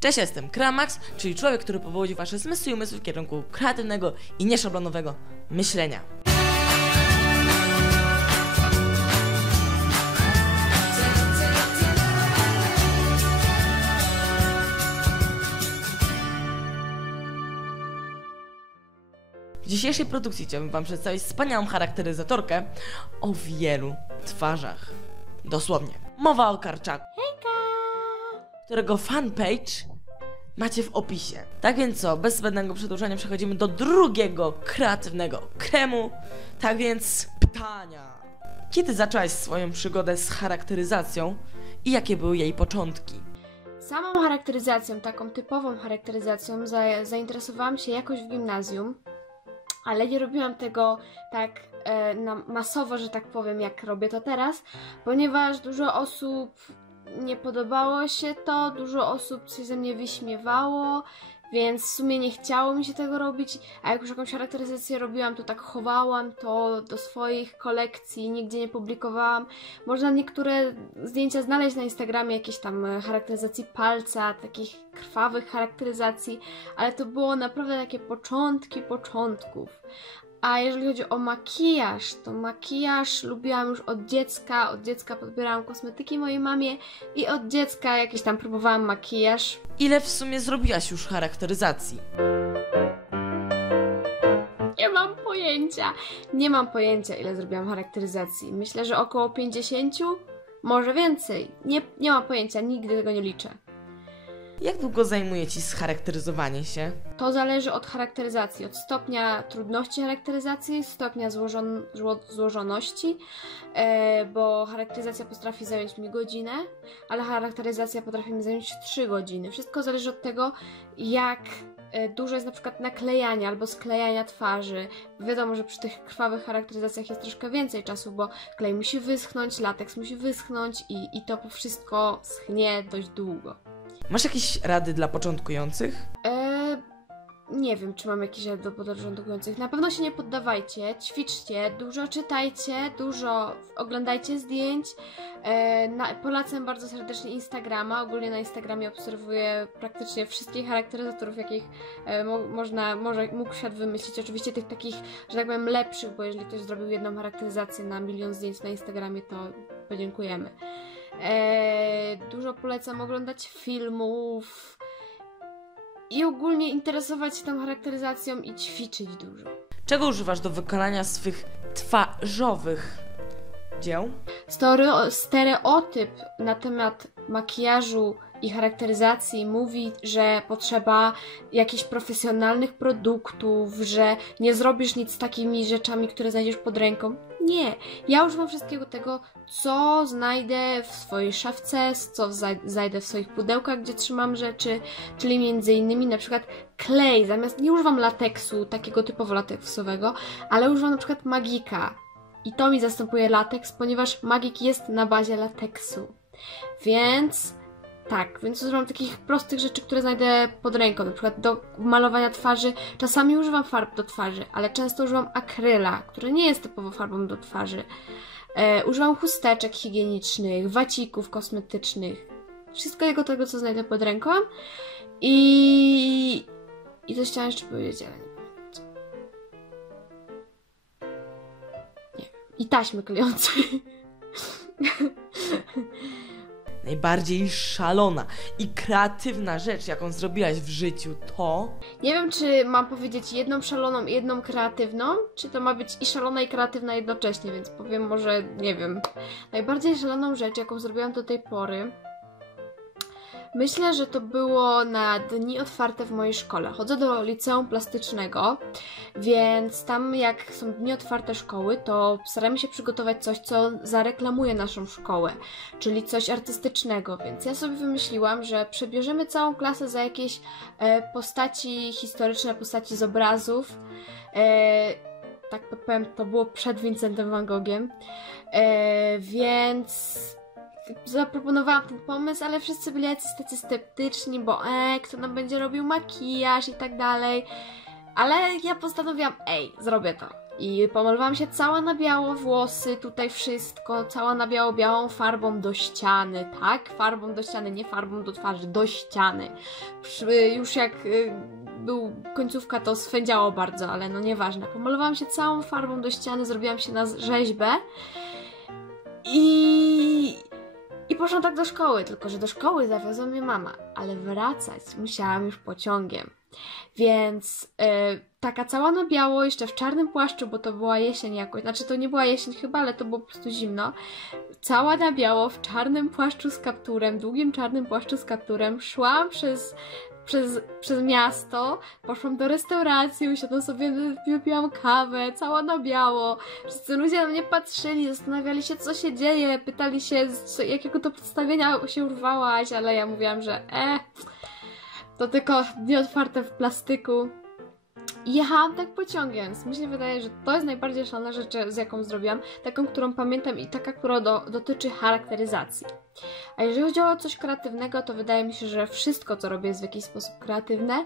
Cześć, jestem Kramax, czyli człowiek, który powodzi wasze zmysły i umysły w kierunku kreatywnego i nieszablonowego myślenia. W dzisiejszej produkcji chciałbym wam przedstawić wspaniałą charakteryzatorkę o wielu twarzach. Dosłownie. Mowa o Karczaku. Którego fanpage macie w opisie. Tak więc co, bez zbędnego przedłużania przechodzimy do drugiego kreatywnego kremu. Tak więc pytania. Kiedy zaczęłaś swoją przygodę z charakteryzacją i jakie były jej początki? Samą charakteryzacją, taką typową charakteryzacją, za, zainteresowałam się jakoś w gimnazjum, ale nie robiłam tego tak e, masowo, że tak powiem, jak robię to teraz, ponieważ dużo osób nie podobało się to, dużo osób się ze mnie wyśmiewało, więc w sumie nie chciało mi się tego robić, a jak już jakąś charakteryzację robiłam, to tak chowałam to do swoich kolekcji, nigdzie nie publikowałam. Można niektóre zdjęcia znaleźć na Instagramie, jakieś tam charakteryzacji palca, takich krwawych charakteryzacji, ale to było naprawdę takie początki początków. A jeżeli chodzi o makijaż, to makijaż lubiłam już od dziecka. Od dziecka podbierałam kosmetyki mojej mamie i od dziecka jakiś tam próbowałam makijaż. Ile w sumie zrobiłaś już charakteryzacji? Nie mam pojęcia. Nie mam pojęcia, ile zrobiłam charakteryzacji. Myślę, że około 50, może więcej. Nie, nie mam pojęcia, nigdy tego nie liczę. Jak długo zajmuje ci scharakteryzowanie się? To zależy od charakteryzacji, od stopnia trudności charakteryzacji, stopnia złożon, zło, złożoności, e, bo charakteryzacja potrafi zająć mi godzinę, ale charakteryzacja potrafi mi zająć 3 godziny. Wszystko zależy od tego, jak e, dużo jest na przykład naklejania albo sklejania twarzy. Wiadomo, że przy tych krwawych charakteryzacjach jest troszkę więcej czasu, bo klej musi wyschnąć, lateks musi wyschnąć i, i to wszystko schnie dość długo. Masz jakieś rady dla początkujących? E, nie wiem, czy mam jakieś rady do początkujących. Na pewno się nie poddawajcie, ćwiczcie, dużo czytajcie, dużo oglądajcie zdjęć. E, na, polecam bardzo serdecznie Instagrama. Ogólnie na Instagramie obserwuję praktycznie wszystkich charakteryzatorów, jakich e, mo, można, może, mógł świat wymyślić. Oczywiście tych takich, że tak powiem, lepszych, bo jeżeli ktoś zrobił jedną charakteryzację na milion zdjęć na Instagramie, to podziękujemy. Eee, dużo polecam oglądać filmów i ogólnie interesować się tą charakteryzacją i ćwiczyć dużo. Czego używasz do wykonania swych twarzowych dzieł? Stereo, stereotyp na temat makijażu i charakteryzacji mówi, że potrzeba jakichś profesjonalnych produktów, że nie zrobisz nic z takimi rzeczami, które znajdziesz pod ręką. Nie, ja używam wszystkiego tego, co znajdę w swojej szafce, co znajdę w swoich pudełkach, gdzie trzymam rzeczy, czyli między innymi na przykład klej, zamiast nie używam lateksu, takiego typowo lateksowego, ale używam na przykład magika. I to mi zastępuje lateks, ponieważ magik jest na bazie lateksu. Więc tak, więc używam takich prostych rzeczy, które znajdę pod ręką, na przykład do malowania twarzy. Czasami używam farb do twarzy, ale często używam akryla, który nie jest typowo farbą do twarzy. E, używam chusteczek higienicznych, wacików kosmetycznych. Wszystkiego tego, co znajdę pod ręką. I... I coś chciałam jeszcze powiedzieć, ale nie pamiętam. Nie. I taśmy klejącej. najbardziej szalona i kreatywna rzecz, jaką zrobiłaś w życiu, to. Nie wiem, czy mam powiedzieć jedną szaloną i jedną kreatywną, czy to ma być i szalona, i kreatywna jednocześnie, więc powiem może, nie wiem. Najbardziej szaloną rzecz, jaką zrobiłam do tej pory, Myślę, że to było na dni otwarte w mojej szkole. Chodzę do liceum plastycznego, więc tam jak są dni otwarte szkoły, to staramy się przygotować coś, co zareklamuje naszą szkołę, czyli coś artystycznego. Więc ja sobie wymyśliłam, że przebierzemy całą klasę za jakieś e, postaci historyczne, postaci z obrazów. E, tak powiem, to było przed Vincentem Van Gogiem. E, więc zaproponowałam ten pomysł, ale wszyscy byli tacy sceptyczni, bo e, kto nam będzie robił makijaż i tak dalej. Ale ja postanowiłam, ej, zrobię to. I pomalowałam się cała na biało, włosy, tutaj wszystko, cała na biało, białą farbą do ściany, tak? Farbą do ściany, nie farbą do twarzy, do ściany. Już jak y, był końcówka, to swędziało bardzo, ale no nieważne. Pomalowałam się całą farbą do ściany, zrobiłam się na rzeźbę i... I poszłam tak do szkoły, tylko że do szkoły zawiozła mnie mama, ale wracać musiałam już pociągiem. Więc e, taka cała na biało, jeszcze w czarnym płaszczu, bo to była jesień jakoś, znaczy to nie była jesień chyba, ale to było po prostu zimno. Cała na biało, w czarnym płaszczu z kapturem, długim czarnym płaszczu z kapturem, szłam przez, przez, przez miasto, poszłam do restauracji, usiadłam sobie, wypiłam kawę, cała na biało. Wszyscy ludzie na mnie patrzyli, zastanawiali się, co się dzieje, pytali się, co- jakiego to przedstawienia się urwałaś, ale ja mówiłam, że e, to tylko dni otwarte w plastyku. Jechałam tak pociągiem, mi się wydaje, że to jest najbardziej szalona rzecz, z jaką zrobiłam, taką, którą pamiętam i taka, która do, dotyczy charakteryzacji. A jeżeli chodzi o coś kreatywnego, to wydaje mi się, że wszystko, co robię, jest w jakiś sposób kreatywne,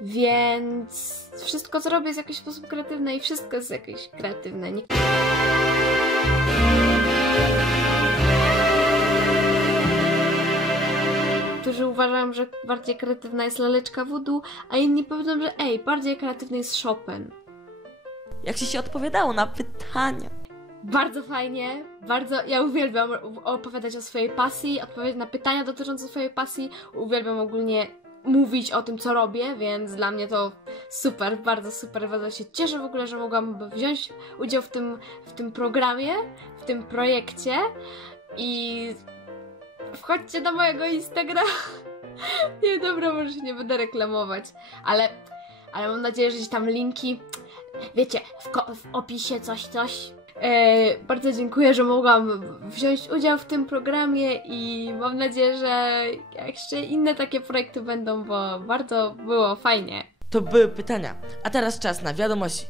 więc wszystko, co robię, jest w jakiś sposób kreatywne i wszystko jest jakieś kreatywne. Nie... uważają, że bardziej kreatywna jest laleczka voodoo, a inni powiedzą, że ej, bardziej kreatywny jest Chopin. Jak ci się odpowiadało na pytania? Bardzo fajnie, bardzo. Ja uwielbiam opowiadać o swojej pasji, odpowiadać na pytania dotyczące swojej pasji. Uwielbiam ogólnie mówić o tym, co robię, więc dla mnie to super, bardzo super. Bardzo się cieszę w ogóle, że mogłam wziąć udział w tym, w tym programie, w tym projekcie i wchodźcie do mojego Instagrama. Nie, dobra, może się nie będę reklamować, ale, ale mam nadzieję, że gdzieś tam linki, wiecie, w, w opisie coś, coś. E, bardzo dziękuję, że mogłam wziąć udział w tym programie i mam nadzieję, że jeszcze inne takie projekty będą, bo bardzo było fajnie. To były pytania. A teraz czas na wiadomości.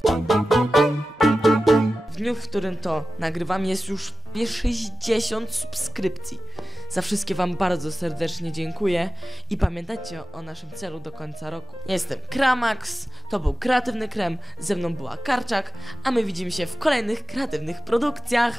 Dniu, w którym to nagrywam, jest już prawie 60 subskrypcji. Za wszystkie Wam bardzo serdecznie dziękuję i pamiętajcie o naszym celu do końca roku. Jestem Kramax, to był Kreatywny Krem, ze mną była Karczak, a my widzimy się w kolejnych kreatywnych produkcjach.